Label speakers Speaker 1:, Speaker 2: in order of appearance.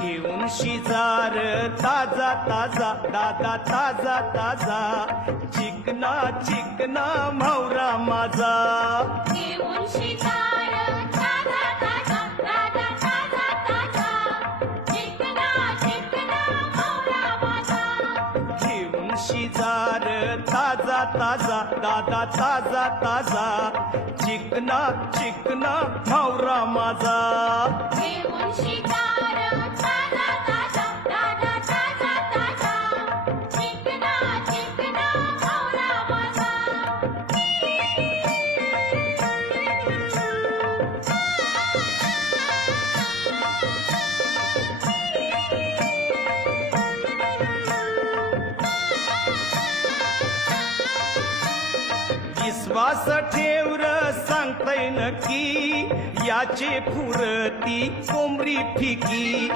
Speaker 1: घेऊन शिजार ताजा ताजा दादा ताजा ताजा. चिकना चिकना मावरा माझा.
Speaker 2: घेऊन शिकार ताजा ताजा ताजा ताजा ताजा. चिकना चिकना मावळा माझा.
Speaker 1: घेऊन शिजार ताजा ताजा दादा ताजा ताजा. चिकना चिकना मावरा माझा.
Speaker 2: घेऊन शिकार
Speaker 1: विश्वास ठेवर सांगतय नक्की? याचे फुरती कोंबरी फिकी.